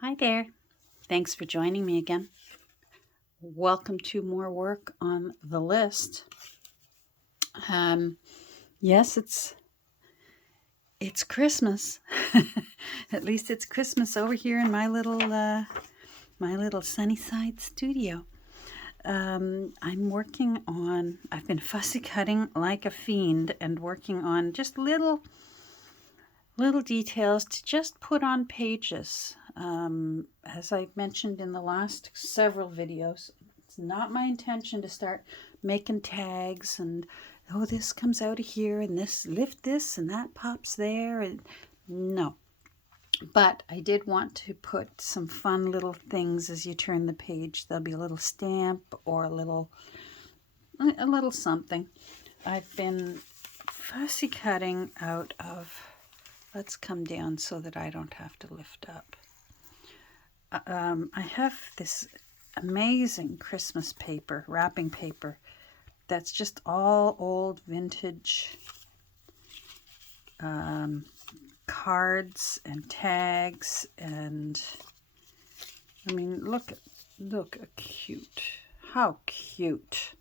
Hi there. Thanks for joining me again. Welcome to more work on the list. Yes, it's Christmas. At least it's Christmas over here in my little Sunnyside studio. I've been fussy cutting like a fiend and working on just little details to just put on pages. As I mentioned in the last several videos, it's not my intention to start making tags and, oh, this comes out of here and lift this and that pops there. And no. But I did want to put some fun little things as you turn the page. There'll be a little stamp or a little something. I've been fussy cutting out of, let's come down so that I don't have to lift up. I have this amazing Christmas paper, wrapping paper, that's just all old vintage cards and tags, and I mean, look cute. How cute.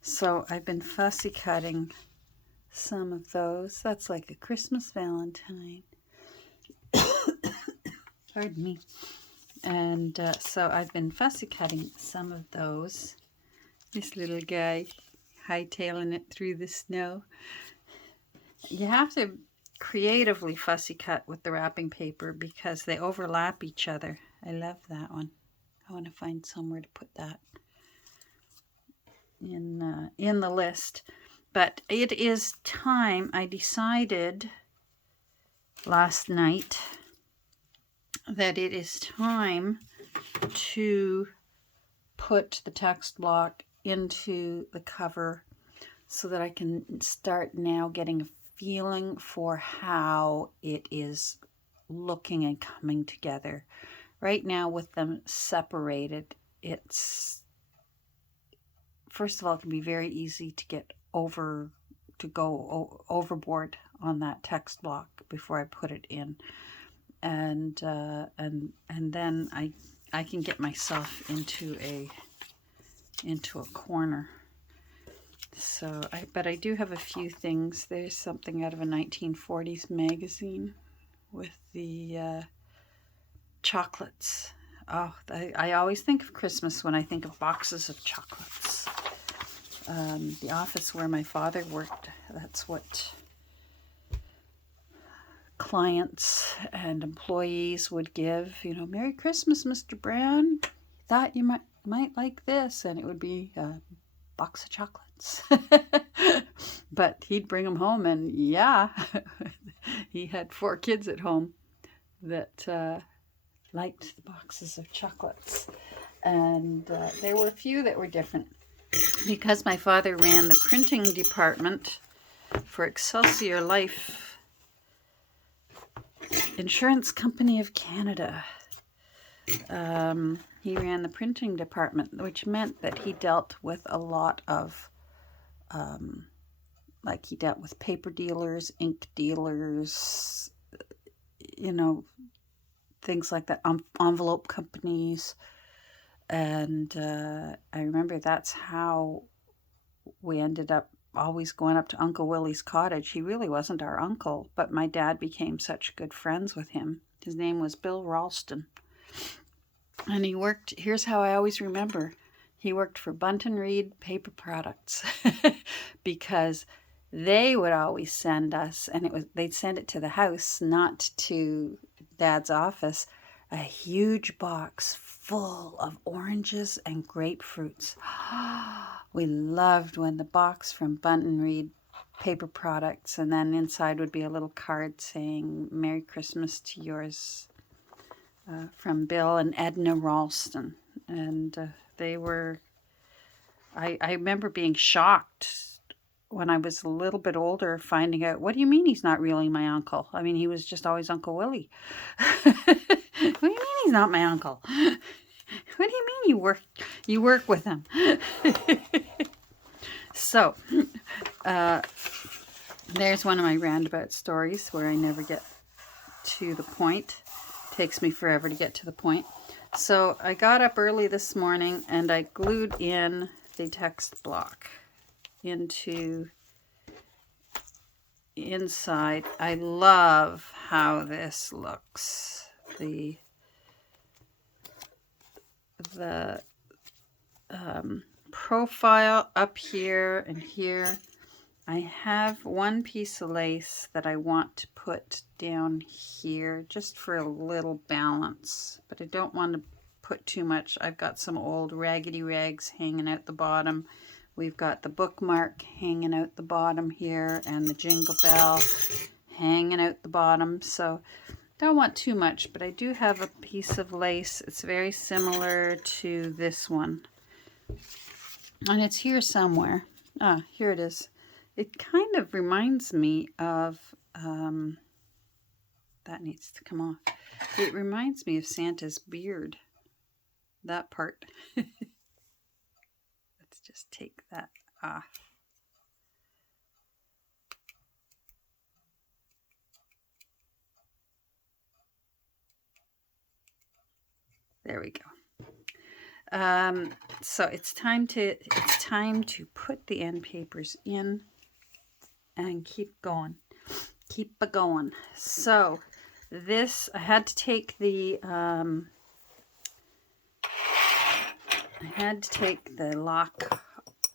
So I've been fussy cutting some of those. That's like a Christmas Valentine. Pardon me. And so I've been fussy cutting some of those. This little guy hightailing it through the snow. You have to creatively fussy cut with the wrapping paper because they overlap each other. I love that one. I want to find somewhere to put that in the list. But it is time. I decided last night that it is time to put the text block into the cover so that I can start now getting a feeling for how it is looking and coming together. Right now with them separated, it's, first of all, it can be very easy to go overboard on that text block before I put it in. And then I can get myself into a corner. So but I do have a few things. There's something out of a 1940s magazine with the chocolates. Oh, I always think of Christmas when I think of boxes of chocolates. The office where my father worked, that's what clients and employees would give, Merry Christmas, Mr. Brown. Thought you might like this, and it would be a box of chocolates. But he'd bring them home, and yeah, he had 4 kids at home that liked the boxes of chocolates. And there were a few that were different. Because my father ran the printing department for Excelsior Life Insurance Company of Canada. He ran the printing department, which meant that he dealt with a lot of, like he dealt with paper dealers, ink dealers, things like that, envelope companies. And I remember that's how we ended up always going up to Uncle Willie's cottage. He really wasn't our uncle, but my dad became such good friends with him. His name was Bill Ralston. And he worked, here's how I always remember, he worked for Bunton Reed Paper Products because they would always send us, and they'd send it to the house, not to Dad's office, a huge box full of oranges and grapefruits. We loved when the box from Bunton Reed Paper Products, and then inside would be a little card saying, Merry Christmas to yours, from Bill and Edna Ralston. And they were, I remember being shocked when I was a little bit older, finding out, what do you mean he's not really my uncle? I mean, he was just always Uncle Willie. What do you mean he's not my uncle? What do you mean you work with him? So, there's one of my roundabout stories where I never get to the point. Takes me forever to get to the point. So I got up early this morning and I glued in the text block into inside. I love how this looks. The profile up here and here. I have one piece of lace that I want to put down here just for a little balance, but I don't want to put too much. I've got some old Raggedy Rags hanging out the bottom. We've got the bookmark hanging out the bottom here and the Jingle Bell hanging out the bottom. So don't want too much, but I do have a piece of lace. It's very similar to this one. And it's here somewhere. Ah, here it is. It kind of reminds me of, that needs to come off. It reminds me of Santa's beard. That part. Let's just take that off. There we go. So it's time to put the end papers in and keep going. Keep a going. So this, I had to take the lock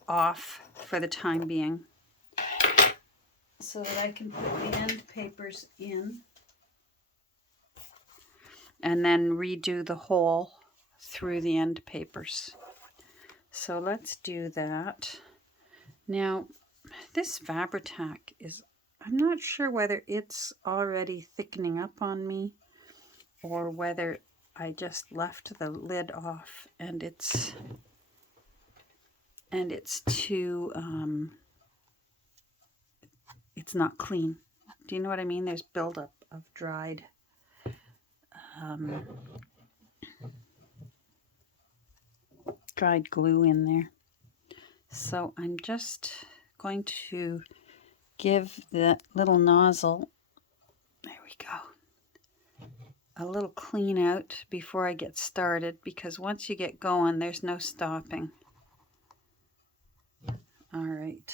off for the time being so that I can put the end papers in and then redo the hole through the end papers. So let's do that. Now, this Fabri-Tac is, I'm not sure whether it's already thickening up on me or whether I just left the lid off and it's too, it's not clean. Do you know what I mean? There's buildup of dried glue in there. So I'm just going to give the little nozzle, there we go, a little clean out before I get started, because once you get going, there's no stopping. All right.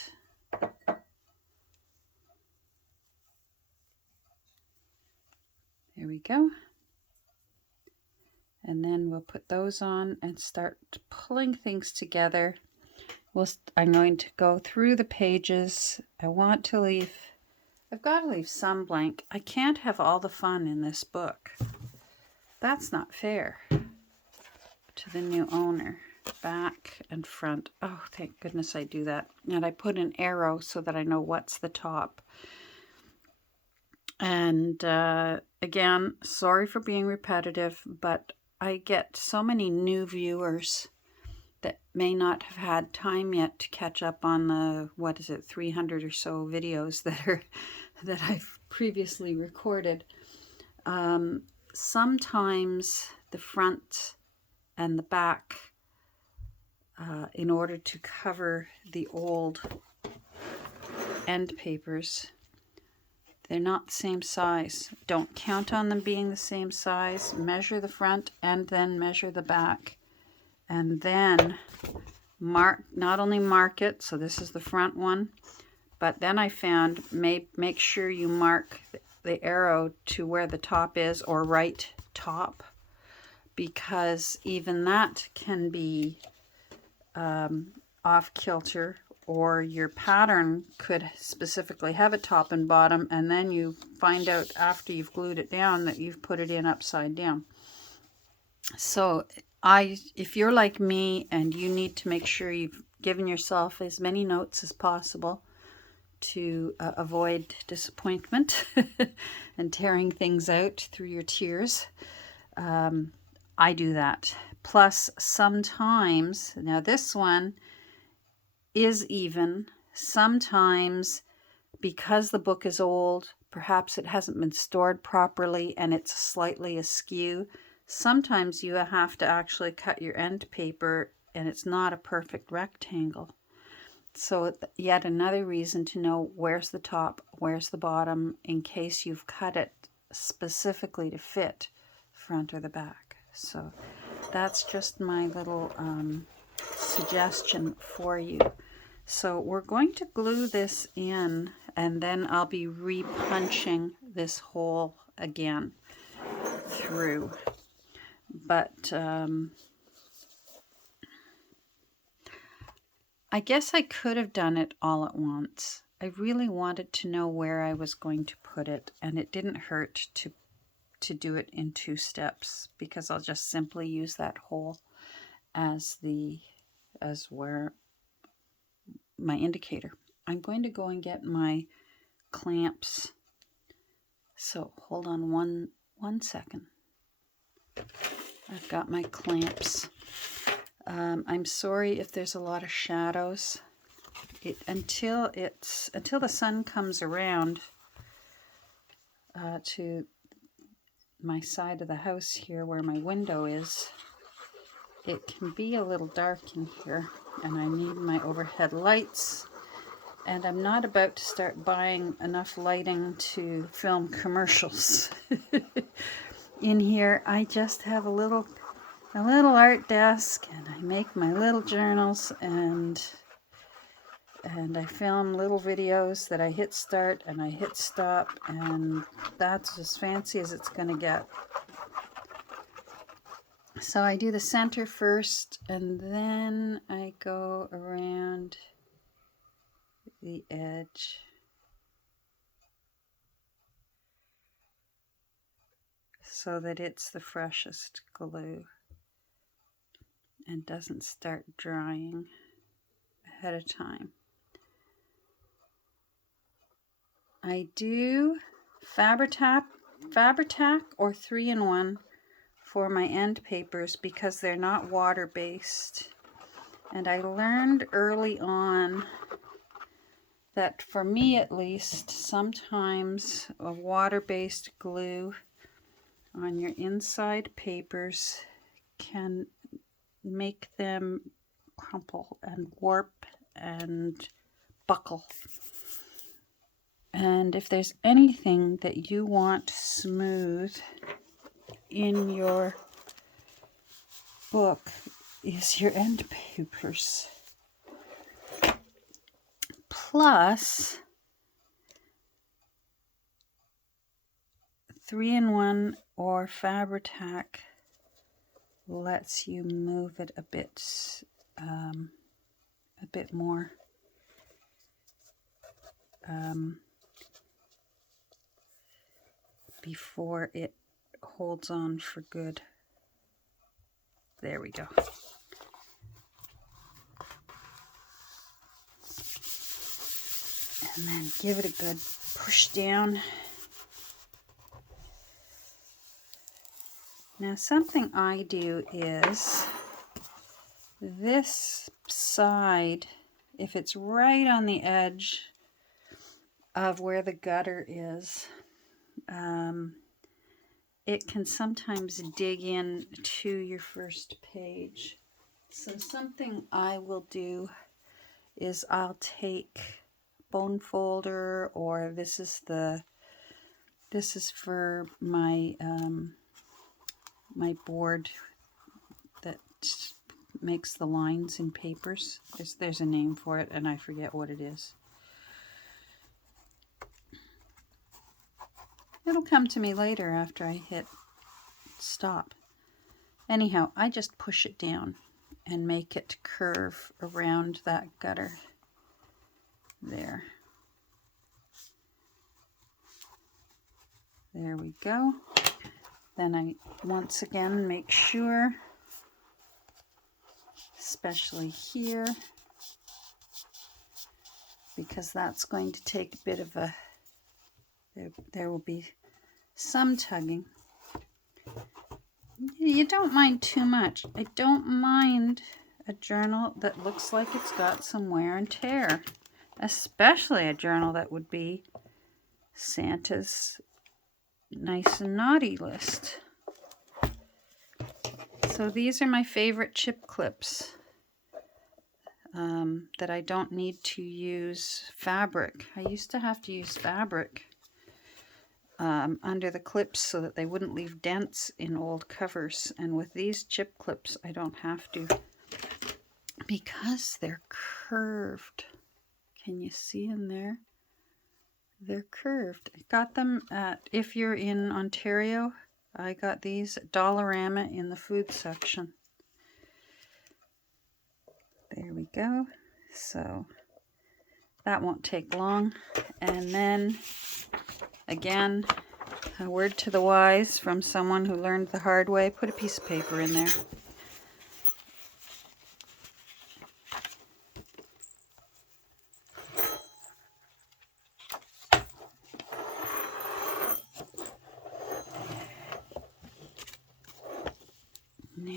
There we go. And then we'll put those on and start pulling things together. I'm going to go through the pages. I've got to leave some blank. I can't have all the fun in this book. That's not fair to the new owner. Back and front. Oh, thank goodness I do that. And I put an arrow so that I know what's the top. And again, sorry for being repetitive, but I get so many new viewers that may not have had time yet to catch up on the, 300 or so videos that I've previously recorded. Sometimes the front and the back, in order to cover the old end papers, they're not the same size. Don't count on them being the same size. Measure the front and then measure the back. And then not only mark it, so this is the front one, but then I found make sure you mark the arrow to where the top is, or right top, because even that can be off kilter, or your pattern could specifically have a top and bottom, and then you find out after you've glued it down that you've put it in upside down. So if you're like me and you need to make sure you've given yourself as many notes as possible to avoid disappointment and tearing things out through your tears, I do that. Plus, sometimes, now this one is even, sometimes because the book is old, perhaps it hasn't been stored properly and it's slightly askew. Sometimes you have to actually cut your end paper and it's not a perfect rectangle. So yet another reason to know where's the top, where's the bottom, in case you've cut it specifically to fit front or the back. So that's just my little suggestion for you. So we're going to glue this in, and then I'll be repunching this hole again through. But I guess I could have done it all at once. I really wanted to know where I was going to put it, and it didn't hurt to do it in 2 steps, because I'll just simply use that hole as where my indicator. I'm going to go and get my clamps. So hold on one second. I've got my clamps. I'm sorry if there's a lot of shadows. Until the sun comes around to my side of the house here where my window is, it can be a little dark in here, and I need my overhead lights, and I'm not about to start buying enough lighting to film commercials. In here I just have a little art desk, and I make my little journals, and I film little videos that I hit start and I hit stop, and that's as fancy as it's going to get. So I do the center first, and then I go around the edge. So that it's the freshest glue and doesn't start drying ahead of time. I do Fabri-Tac or 3-in-1 for my end papers because they're not water-based. And I learned early on that, for me at least, sometimes a water-based glue on your inside papers can make them crumple and warp and buckle. And if there's anything that you want smooth in your book, is your end papers. Plus, 3-in-1 or Fabri-Tac lets you move it a bit more. Before it holds on for good. There we go. And then give it a good push down. Now, something I do is this side, if it's right on the edge of where the gutter is, it can sometimes dig in to your first page. So something I will do is I'll take bone folder, or this is for my my board that makes the lines in papers. There's a name for it, and I forget what it is. It'll come to me later after I hit stop. Anyhow, I just push it down and make it curve around that gutter there. There we go. Then I once again make sure, especially here, because that's going to take a bit of a, there will be some tugging. You don't mind too much. I don't mind a journal that looks like it's got some wear and tear, especially a journal that would be Santa's nice and naughty list. So these are my favorite chip clips that I don't need to use fabric. I used to have to use fabric under the clips so that they wouldn't leave dents in old covers. And with these chip clips, I don't have to, because they're curved. Can you see in there? They're curved. I got them at, if you're in Ontario, I got these at Dollarama in the food section. There we go. So that won't take long. And then again, a word to the wise from someone who learned the hard way, put a piece of paper in there. Now,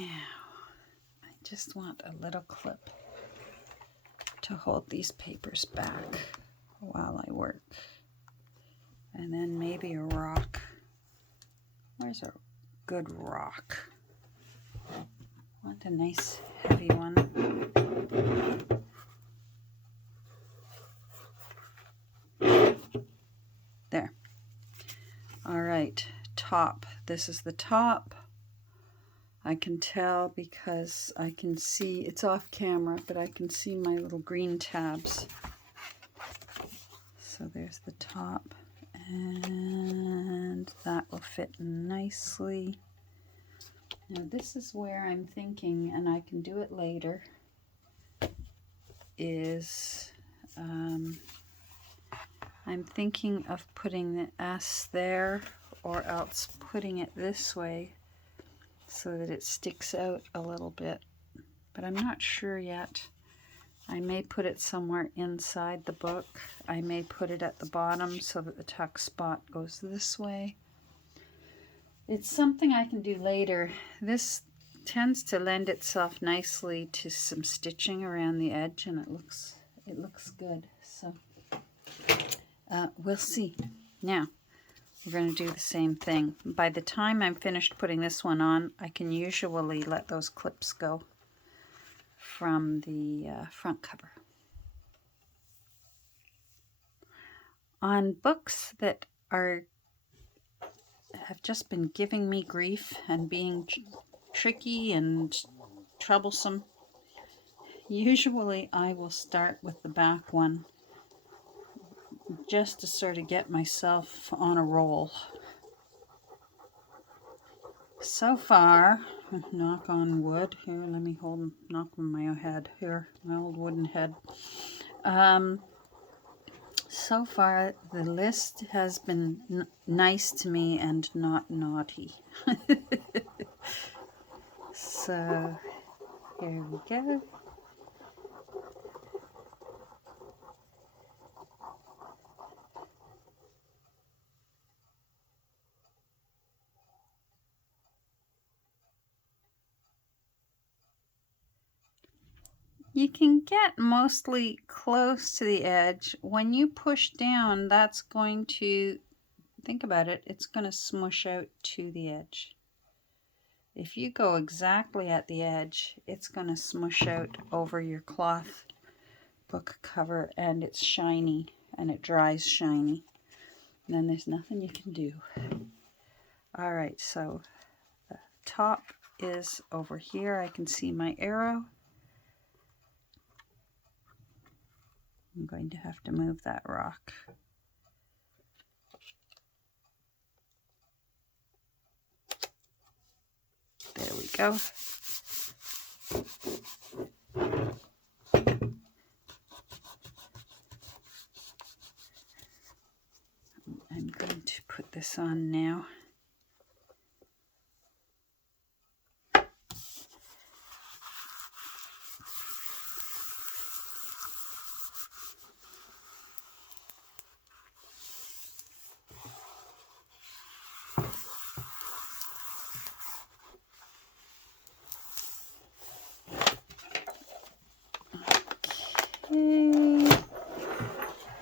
I just want a little clip to hold these papers back while I work. And then maybe a rock. Where's a good rock? I want a nice heavy one. There. All right, top. This is the top. I can tell because I can see, it's off camera, but I can see my little green tabs. So there's the top, and that will fit nicely. Now this is where I'm thinking, and I can do it later, is I'm thinking of putting the S there, or else putting it this way so that it sticks out a little bit, but I'm not sure yet. I may put it somewhere inside the book. I may put it at the bottom so that the tuck spot goes this way. It's something I can do later. This tends to lend itself nicely to some stitching around the edge, and it looks good. So we'll see. Now we're going to do the same thing. By the time I'm finished putting this one on, I can usually let those clips go from the front cover. On books that have just been giving me grief and being tricky and troublesome, usually I will start with the back one just to sort of get myself on a roll. So far, knock on wood, here, let me knock on my head here, my old wooden head. So far, the list has been nice to me and not naughty. So, here we go. You can get mostly close to the edge. When you push down, that's going to, think about it, it's going to smush out to the edge. If you go exactly at the edge, it's going to smush out over your cloth book cover, and it's shiny, and it dries shiny. And then there's nothing you can do. All right, so the top is over here. I can see my arrow. I'm going to have to move that rock. There we go. I'm going to put this on now.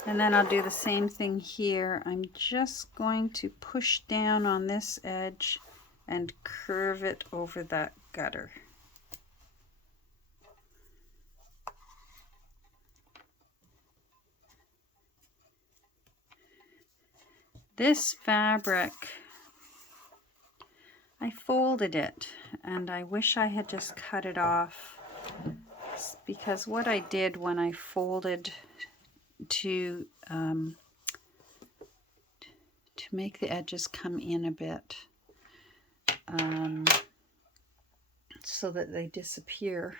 And then I'll do the same thing here. I'm just going to push down on this edge and curve it over that gutter. This fabric, I folded it, and I wish I had just cut it off, because what I did when I folded to make the edges come in a bit, so that they disappear.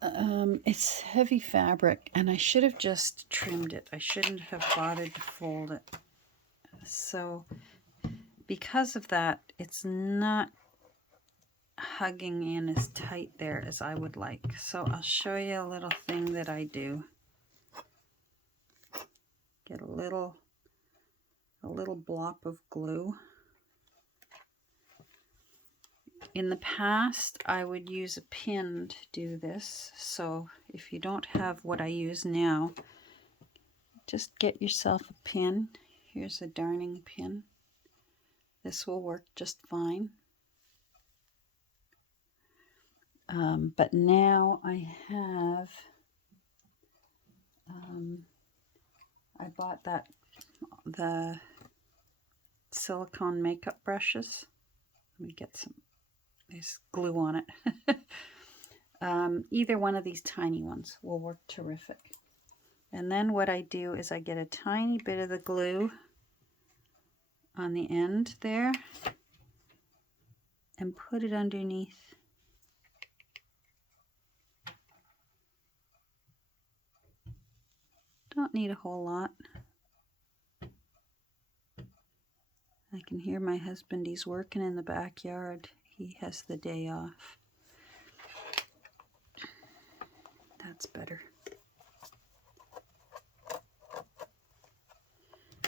It's heavy fabric, and I should have just trimmed it. I shouldn't have bothered to fold it. So because of that, it's not hugging in as tight there as I would like. So I'll show you a little thing that I do. Get a little blop of glue. In the past, I would use a pin to do this. So if you don't have what I use now, just get yourself a pin. Here's a darning pin. This will work just fine. But now I have, I bought the silicone makeup brushes. Let me get some, there's glue on it. Either one of these tiny ones will work terrific. And then what I do is I get a tiny bit of the glue on the end there and put it underneath. Don't need a whole lot. I can hear my husband, he's working in the backyard. He has the day off. That's better.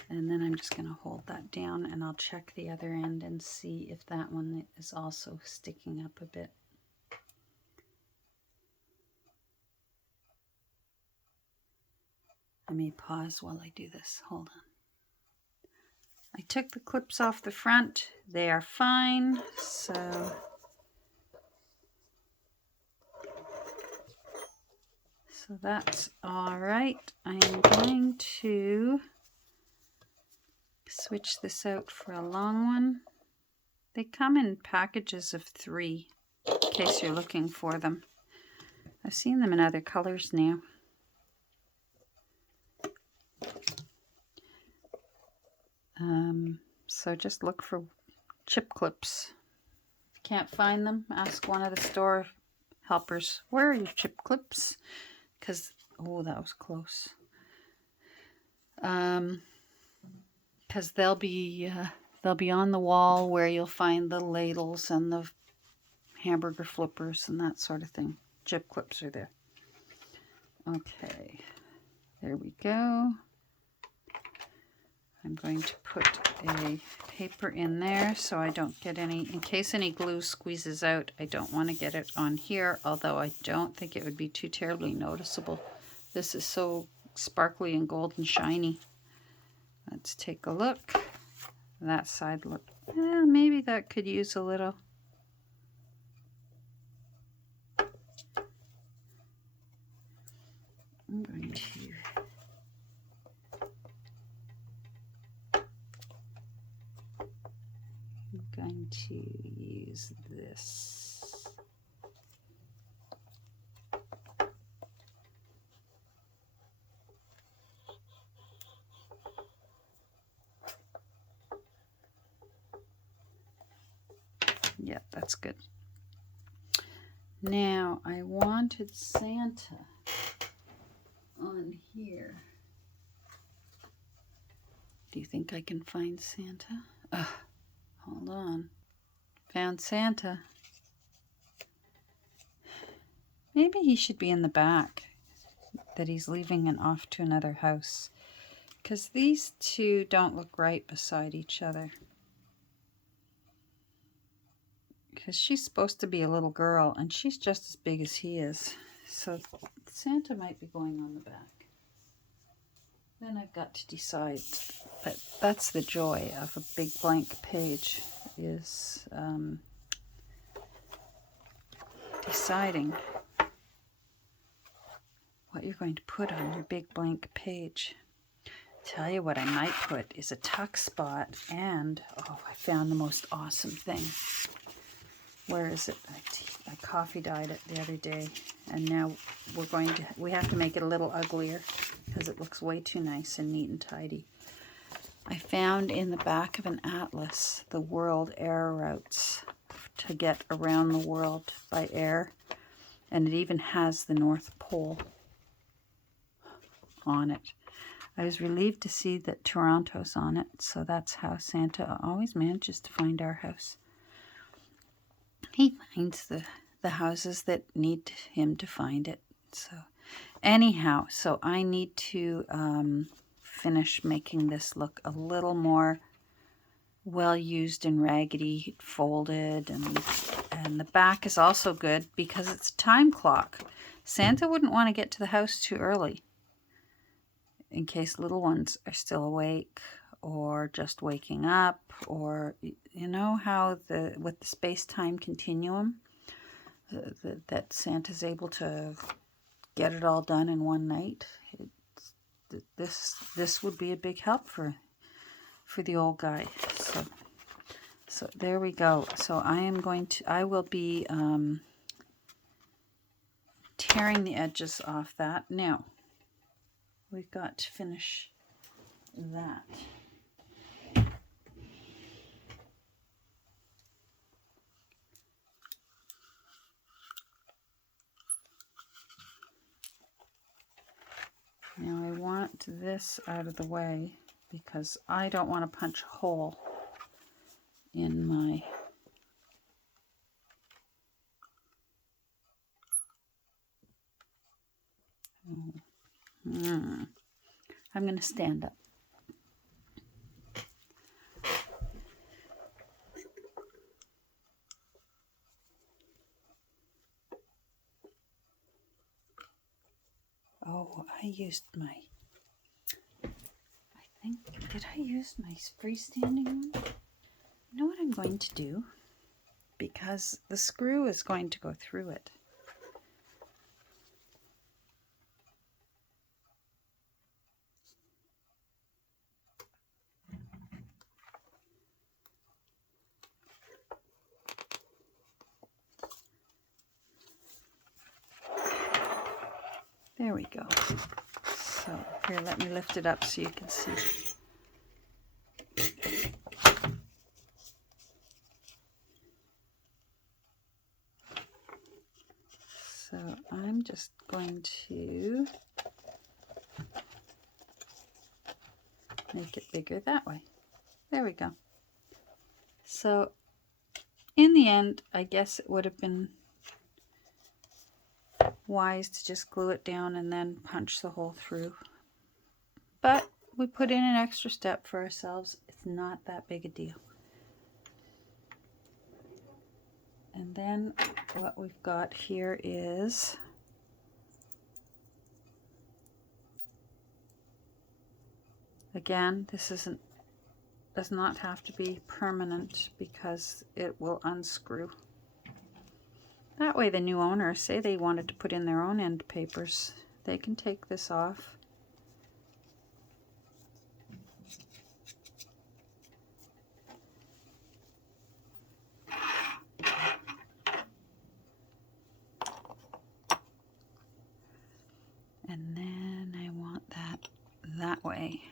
And then I'm just going to hold that down, and I'll check the other end and see if that one is also sticking up a bit. I may pause while I do this. Hold on. I took the clips off the front. They are fine. So that's all right. I'm going to switch this out for a long one. They come in packages of 3 in case you're looking for them. I've seen them in other colors now. So just look for chip clips. If you can't find them, ask one of the store helpers, where are your chip clips? Because, oh, that was close. Because they'll be on the wall where you'll find the ladles and the hamburger flippers and that sort of thing. Chip clips are there. Okay, there we go. I'm going to put a paper in there so I don't get any, in case any glue squeezes out, I don't want to get it on here, although I don't think it would be too terribly noticeable. This is so sparkly and gold and shiny. Let's take a look. That side look, maybe that could use a little. I'm going to use this. Yeah, that's good. Now I wanted Santa on here. Do you think I can find Santa? Hold on. Found Santa. Maybe he should be in the back, that he's leaving and off to another house. Because these two don't look right beside each other. Because she's supposed to be a little girl, and she's just as big as he is. So Santa might be going on the back. Then I've got to decide. But that's the joy of a big blank page, is deciding what you're going to put on your big blank page. Tell you what I might put is a tuck spot, and oh, I found the most awesome thing. Where is it? I coffee dyed it the other day, and now we have to make it a little uglier because it looks way too nice and neat and tidy. I found in the back of an atlas the world air routes to get around the world by air, and it even has the North Pole on it. I was relieved to see that Toronto's on it, so that's how Santa always manages to find our house. He finds the houses that need him to find it. So anyhow, so I need to finish making this look a little more well used and raggedy, folded, and the back is also good because it's a time clock. Santa wouldn't want to get to the house too early in case little ones are still awake or just waking up, or you know how with the space-time continuum that Santa's able to get it all done in one night. This would be a big help for the old guy. So there we go. So I will be tearing the edges off that. Now we've got to finish that. Now I want this out of the way because I don't want to punch a hole in my I'm going to stand up. Oh, did I use my freestanding one? You know what I'm going to do? Because the screw is going to go through it. There we go. So here, let me lift it up so you can see. So I'm just going to make it bigger that way. There we go. So in the end, I guess it would have been wise to just glue it down and then punch the hole through. But we put in an extra step for ourselves. It's not that big a deal. And then what we've got here is again, this does not have to be permanent because it will unscrew. That way the new owners, say they wanted to put in their own end papers, they can take this off. And then I want that way.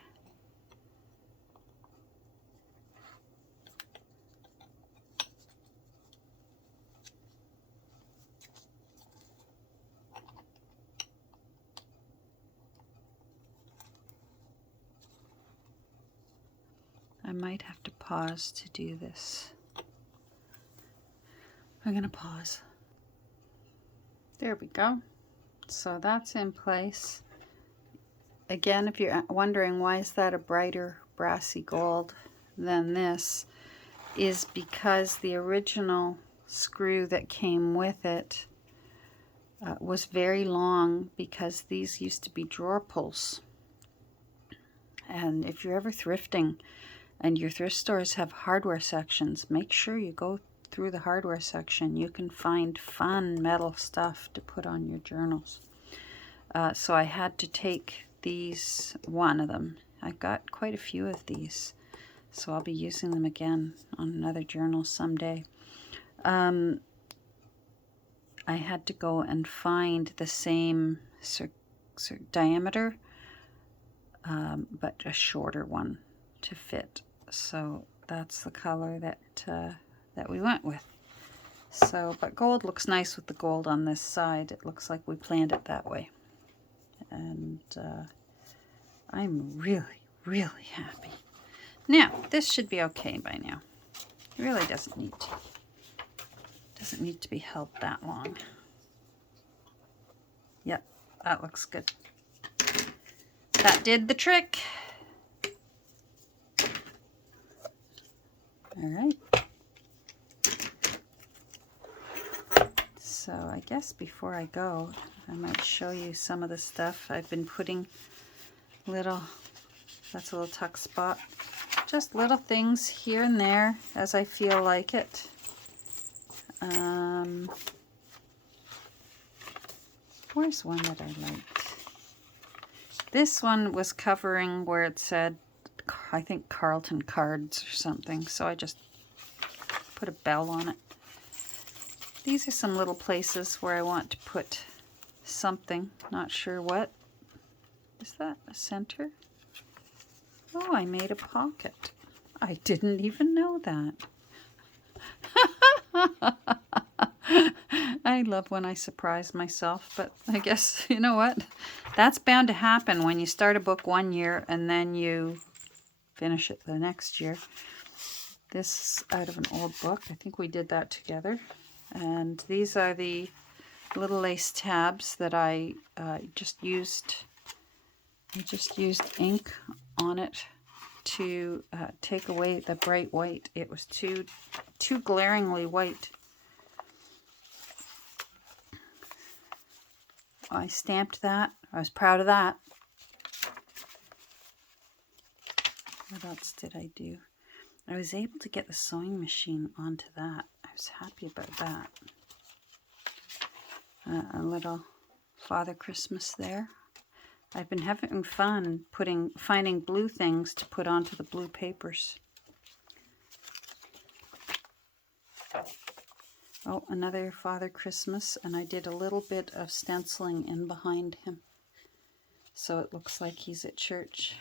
I might have to pause to do this. I'm going to pause. There we go. So that's in place. Again, if you're wondering why is that a brighter brassy gold than this, is because the original screw that came with it was very long, because these used to be drawer pulls. And if you're ever thrifting and your thrift stores have hardware sections, make sure you go through the hardware section. You can find fun metal stuff to put on your journals. So I had to take one of them, I got quite a few of these, so I'll be using them again on another journal someday. I had to go and find the same diameter, but a shorter one to fit. So that's the color that we went with. So, but gold looks nice with the gold on this side. It looks like we planned it that way. And I'm really, really happy. Now, this should be okay by now. It really doesn't need to be held that long. Yep, that looks good. That did the trick. All right. So I guess before I go, I might show you some of the stuff I've been putting that's a little tuck spot. Just little things here and there as I feel like it. Where's one that I liked? This one was covering where it said, I think, Carlton Cards or something. So I just put a bell on it. These are some little places where I want to put something. Not sure what. Is that a center? Oh, I made a pocket. I didn't even know that. I love when I surprise myself, but I guess, you know what? That's bound to happen when you start a book one year and then you finish it the next year. This is out of an old book. I think we did that together. And these are the little lace tabs that I just used. I just used ink on it to take away the bright white. It was too glaringly white. I stamped that. I was proud of that. What else did I do? I was able to get the sewing machine onto that. I was happy about that. A little Father Christmas there. I've been having fun finding blue things to put onto the blue papers. Oh, another Father Christmas, and I did a little bit of stenciling in behind him, so it looks like he's at church.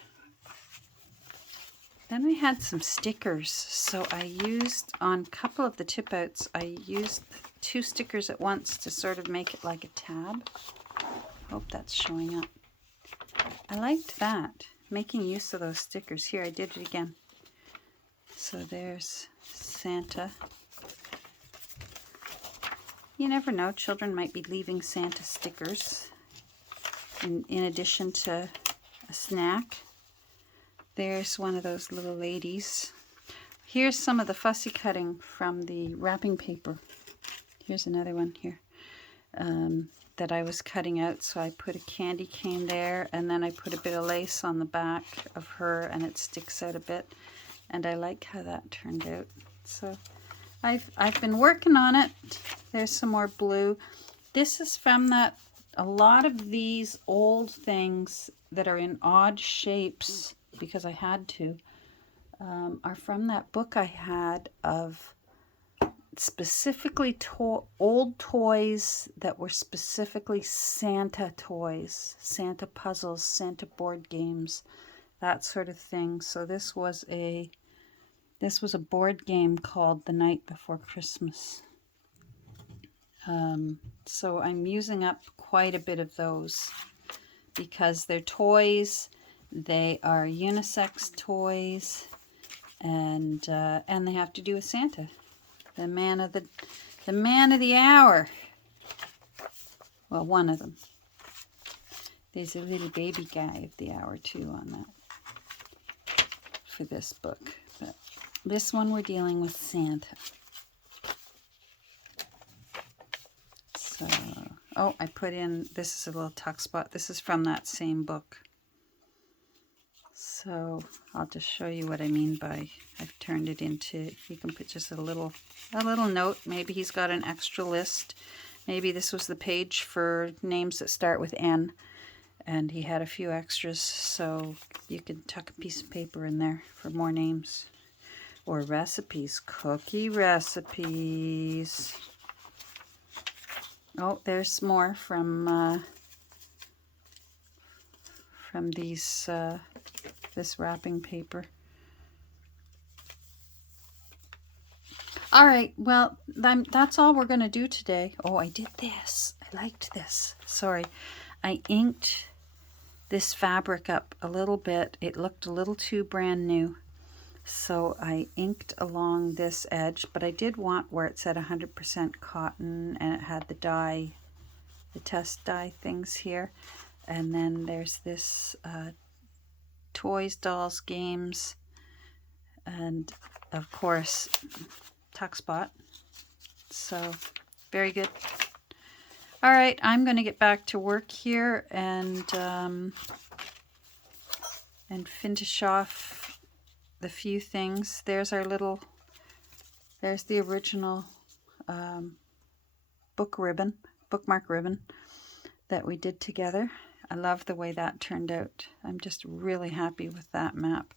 Then I had some stickers, so I used, on a couple of the tip outs, I used 2 stickers at once to sort of make it like a tab. Hope that's showing up. I liked that, making use of those stickers. Here, I did it again. So there's Santa. You never know, children might be leaving Santa stickers in addition to a snack. There's one of those little ladies. Here's some of the fussy cutting from the wrapping paper. Here's another one here that I was cutting out. So I put a candy cane there, and then I put a bit of lace on the back of her, and it sticks out a bit. And I like how that turned out. So I've been working on it. There's some more blue. This is from that, a lot of these old things that are in odd shapes, because I had to, are from that book I had of specifically old toys that were specifically Santa toys, Santa puzzles, Santa board games, that sort of thing. So this was a board game called The Night Before Christmas. So I'm using up quite a bit of those because they're toys. They are unisex toys, and they have to do with Santa, the man of the hour. Well, one of them. There's a little baby guy of the hour too on that for this book, but this one we're dealing with Santa. So, oh, I put in, this is a little tuck spot. This is from that same book. So I'll just show you what I mean by I've turned it into, you can put just a little note. Maybe he's got an extra list. Maybe this was the page for names that start with N. And he had a few extras, so you could tuck a piece of paper in there for more names. Or recipes, cookie recipes. Oh, there's more from these this wrapping paper. All right, well, that's all we're going to do today. Oh, I did this. I liked this. Sorry. I inked this fabric up a little bit. It looked a little too brand new. So I inked along this edge, but I did want where it said 100% cotton and it had the dye, the test dye things here. And then there's this toys, dolls, games, and of course, tuck spot. So very good. All right, I'm going to get back to work here and finish off the few things. There's our little, there's the original bookmark ribbon that we did together. I love the way that turned out. I'm just really happy with that map.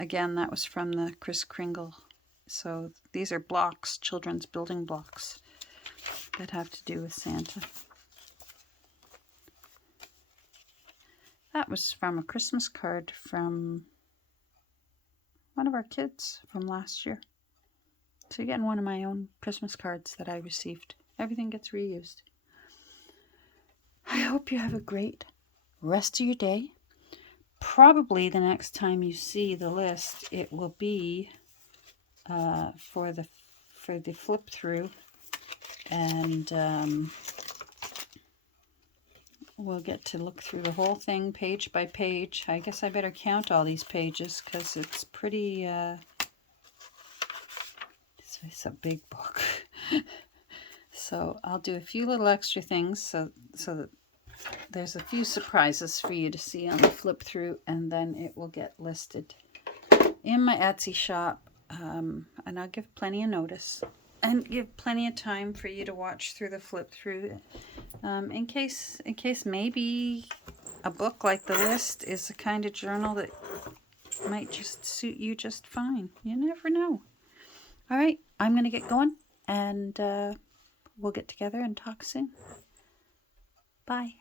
Again, that was from the Kris Kringle. So these are blocks, children's building blocks that have to do with Santa. That was from a Christmas card from one of our kids from last year. So again, one of my own Christmas cards that I received. Everything gets reused. I hope you have a great rest of your day. Probably the next time you see the list, it will be for the flip through, and we'll get to look through the whole thing page by page. I guess I better count all these pages because it's pretty, it's a big book. So I'll do a few little extra things so that there's a few surprises for you to see on the flip through, and then it will get listed in my Etsy shop, and I'll give plenty of notice and give plenty of time for you to watch through the flip through, in case maybe a book like the list is the kind of journal that might just suit you just fine. You never know. All right, I'm going to get going, and we'll get together and talk soon. Bye.